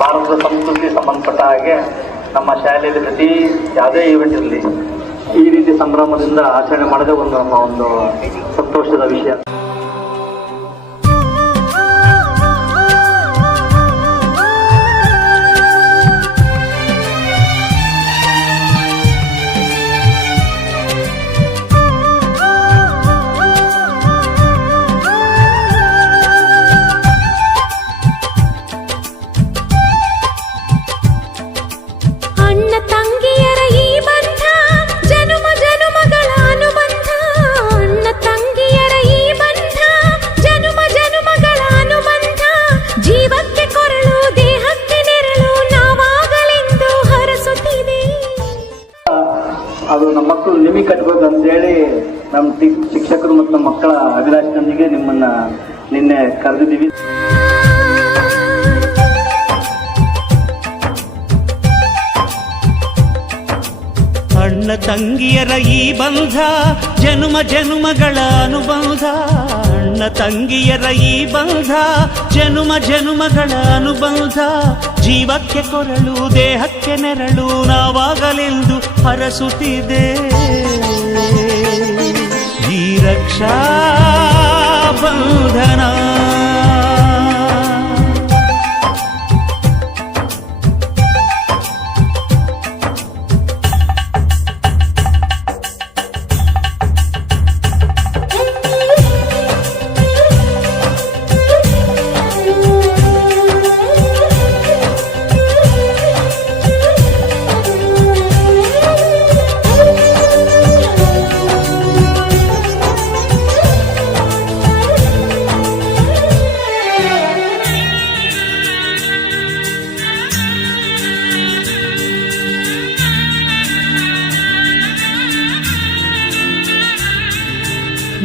ಭಾರತದ ಸಂಸ್ಕೃತಿ ಸಂಬಂಧಪಟ್ಟ ಹಾಗೆ ನಮ್ಮ ಶಾಲೆಯಲ್ಲಿ ಪ್ರತಿ ಯಾವುದೇ ಈವೆಂಟ್ ಇರಲಿ ಈ ರೀತಿ ಸಂಭ್ರಮದಿಂದ ಆಚರಣೆ ಮಾಡೋದೇ ಒಂದು ಸಂತೋಷದ ವಿಷಯ. ಅದು ನಮ್ಮ ಮಕ್ಕಳು ನಿಮಗೆ ಕಟ್ಟಬೇಕು ಅಂತೇಳಿ ನಮ್ಮ ಶಿಕ್ಷಕರು ಮತ್ತು ನಮ್ಮ ಮಕ್ಕಳ ಅಭಿಲಾಷೆಯೊಂದಿಗೆ ನಿಮ್ಮನ್ನ ನಿನ್ನೆ ಕರೆದಿದ್ದೀವಿ. ಅಣ್ಣ ತಂಗಿಯರ ಈ ಬಂಧ ಜನುಮ ಜನುಮಗಳ ಅನುಬಂಧ. ಅಣ್ಣ ತಂಗಿಯರ ಈ ಬಂಧ ಜನುಮ ಜನುಮಗಳ ಅನುಬಂಧ. ಜೀವಕ್ಕೆ ಕೊರಳು ದೇಹಕ್ಕೆ ನೆರಳು ನಾವಾಗಲೆಂದು ಹರಸುತ್ತಿದೆ ಈ ರಕ್ಷಾ ಬಂಧನ.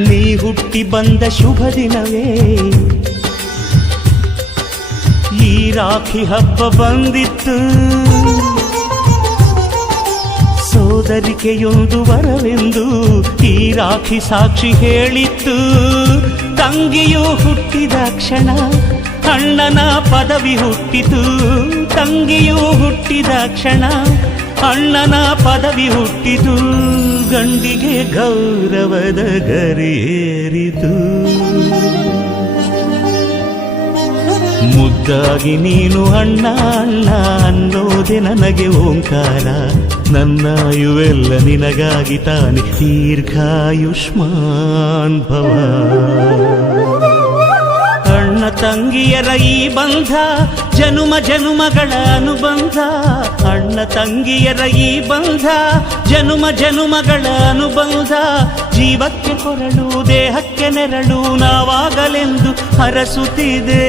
ನೀ ಹುಟ್ಟಿ ಬಂದ ಶುಭ ದಿನವೇ ಈ ರಾಖಿ ಹಬ್ಬ ಬಂದಿತ್ತು. ಸೋದರಿಕೆಯೊಂದು ವರವೆಂದು ಈ ರಾಖಿ ಸಾಕ್ಷಿ ಹೇಳಿತ್ತು. ತಂಗಿಯು ಹುಟ್ಟಿದ ಕ್ಷಣ ಅಣ್ಣನ ಪದವಿ ಹುಟ್ಟಿತು. ತಂಗಿಯು ಹುಟ್ಟಿದ ಕ್ಷಣ ಅಣ್ಣನ ಪದವಿ ಹುಟ್ಟಿತು. ಗಂಡಿಗೆ ಗೌರವದ ಗರಿಯೇರಿತು. ಮುದ್ದಾಗಿ ನೀನು ಅಣ್ಣ ಅಣ್ಣ ಅನ್ನೋದೆ ನನಗೆ ಓಂಕಾರ. ನನ್ನಾಯುವೆಲ್ಲ ನಿನಗಾಗಿ ತಾನೆ ದೀರ್ಘಾಯುಷ್ಮಾನ್ ಭವ. ಅಣ್ಣ ತಂಗಿಯರ ಈ ಬಂಧ ಜನುಮ ಜನುಮಗಳ ಅನುಬಂಧ. ಅಣ್ಣ ತಂಗಿಯರ ಈ ಬಂಧ ಜನುಮ ಜನುಮಗಳ ಅನುಬಂಧ. ಜೀವಕ್ಕೆ ಕೊರಳು ದೇಹಕ್ಕೆ ನೆರಳು ನಾವಾಗಲೆಂದು ಹರಸುತ್ತಿದೆ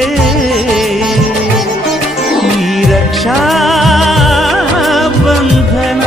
ಈ ರಕ್ಷಾ ಬಂಧನ.